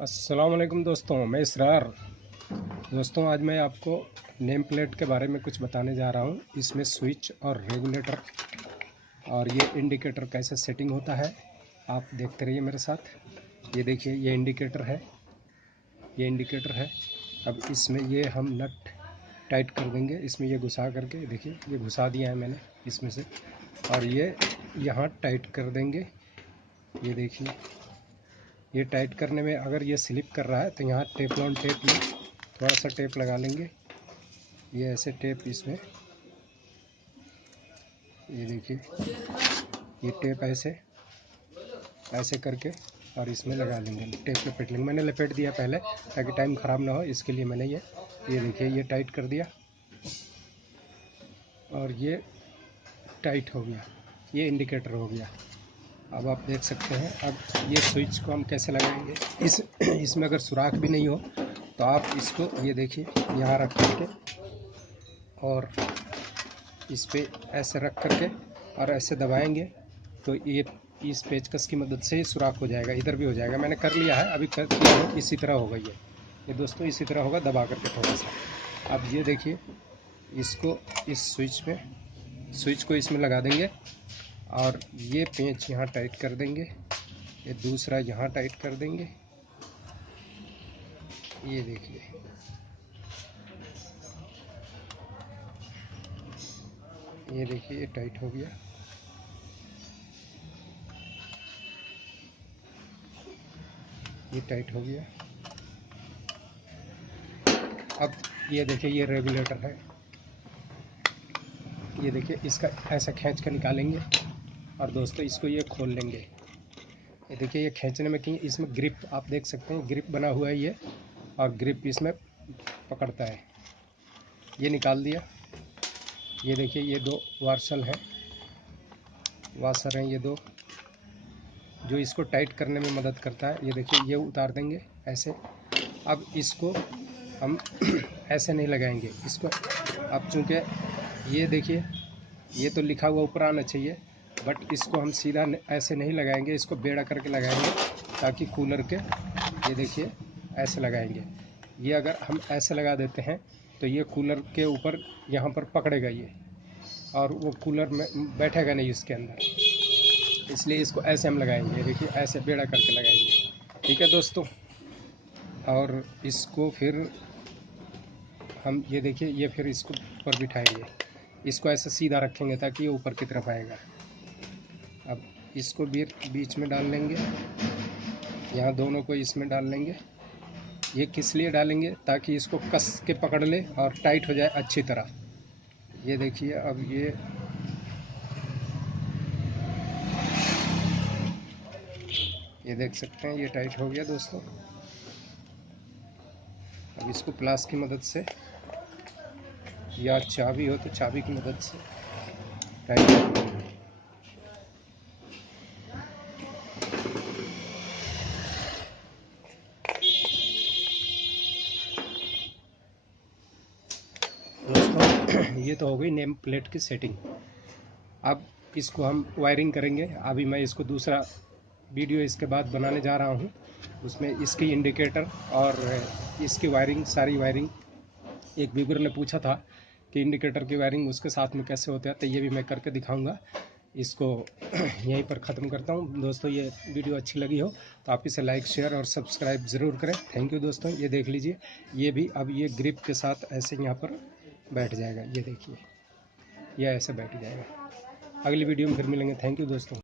अस्सलाम वालेकुम दोस्तों, मैं इसरार। दोस्तों आज मैं आपको नेम प्लेट के बारे में कुछ बताने जा रहा हूँ। इसमें स्विच और रेगुलेटर और ये इंडिकेटर कैसे सेटिंग होता है आप देखते रहिए मेरे साथ। ये देखिए, ये इंडिकेटर है, ये इंडिकेटर है। अब इसमें ये हम नट टाइट कर देंगे, इसमें ये घुसा करके देखिए, ये घुसा दिया है मैंने इसमें से, और ये यहाँ टाइट कर देंगे। ये देखिए, ये टाइट करने में अगर ये स्लिप कर रहा है तो यहाँ टेफलॉन टेप में थोड़ा सा टेप लगा लेंगे। ये ऐसे टेप इसमें, ये देखिए, ये टेप ऐसे ऐसे करके और इसमें लगा लेंगे, टेप लपेट लेंगे। मैंने लपेट दिया पहले ताकि टाइम ख़राब ना हो, इसके लिए मैंने ये देखिए, ये टाइट कर दिया और ये टाइट हो गया। ये इंडिकेटर हो गया। अब आप देख सकते हैं। अब ये स्विच को हम कैसे लगाएंगे, इसमें अगर सुराख भी नहीं हो तो आप इसको, ये देखिए, यहाँ रख करके और इस पे ऐसे रख करके और ऐसे दबाएंगे तो ये इस पेचकस की मदद से ही सुराख हो जाएगा। इधर भी हो जाएगा, मैंने कर लिया है, अभी कर किया हो इसी तरह होगा। ये दोस्तों इसी तरह होगा, दबा करके थोड़ा सा। अब ये देखिए, इसको इस स्विच को इसमें लगा देंगे और ये पेंच यहाँ टाइट कर देंगे, ये दूसरा यहाँ टाइट कर देंगे। ये देखिए, ये देखिए, ये टाइट हो गया। ये टाइट हो गया। अब ये देखिए, ये रेगुलेटर है। ये देखिए, इसका ऐसा खींच कर निकालेंगे और दोस्तों इसको ये खोल लेंगे। ये देखिए, ये खींचने में कि इसमें ग्रिप आप देख सकते हैं, ग्रिप बना हुआ है ये, और ग्रिप इसमें पकड़ता है। ये निकाल दिया। ये देखिए, ये दो वाशर हैं ये दो, जो इसको टाइट करने में मदद करता है। ये देखिए, ये उतार देंगे ऐसे। अब इसको हम ऐसे नहीं लगाएंगे इसको। अब चूँकि ये देखिए, ये तो लिखा हुआ ऊपर आना चाहिए, बट इसको हम सीधा ऐसे नहीं लगाएंगे, इसको बेड़ा करके लगाएंगे ताकि कूलर के, ये देखिए, ऐसे लगाएंगे। ये अगर हम ऐसे लगा देते हैं तो ये कूलर के ऊपर यहाँ पर पकड़ेगा ये, और वो कूलर में बैठेगा नहीं इसके अंदर। इसलिए इसको ऐसे हम लगाएंगे, देखिए, ऐसे बेड़ा करके लगाएंगे। ठीक है दोस्तों। और इसको फिर हम, ये देखिए, ये फिर इसको ऊपर बिठाएंगे, इसको ऐसे सीधा रखेंगे ताकि ये ऊपर की तरफ आएगा। अब इसको बीच में डाल लेंगे, यहाँ दोनों को इसमें डाल लेंगे। ये किस लिए डालेंगे, ताकि इसको कस के पकड़ ले और टाइट हो जाए अच्छी तरह। ये देखिए, अब ये देख सकते हैं, ये टाइट हो गया दोस्तों। अब इसको प्लास की मदद से या चाबी हो तो चाबी की मदद से टाइट कर देंगे। दोस्तों ये तो हो गई नेम प्लेट की सेटिंग। अब इसको हम वायरिंग करेंगे। अभी मैं इसको दूसरा वीडियो इसके बाद बनाने जा रहा हूँ, उसमें इसकी इंडिकेटर और इसकी वायरिंग, सारी वायरिंग। एक व्यूअर ने पूछा था कि इंडिकेटर की वायरिंग उसके साथ में कैसे होता है, तो ये भी मैं करके दिखाऊंगा। इसको यहीं पर ख़त्म करता हूँ दोस्तों। ये वीडियो अच्छी लगी हो तो आप इसे लाइक, शेयर और सब्सक्राइब ज़रूर करें। थैंक यू दोस्तों। ये देख लीजिए, ये भी अब ये ग्रिप के साथ ऐसे यहाँ पर बैठ जाएगा। ये देखिए, ये ऐसे बैठ जाएगा। अगली वीडियो में फिर मिलेंगे। थैंक यू दोस्तों।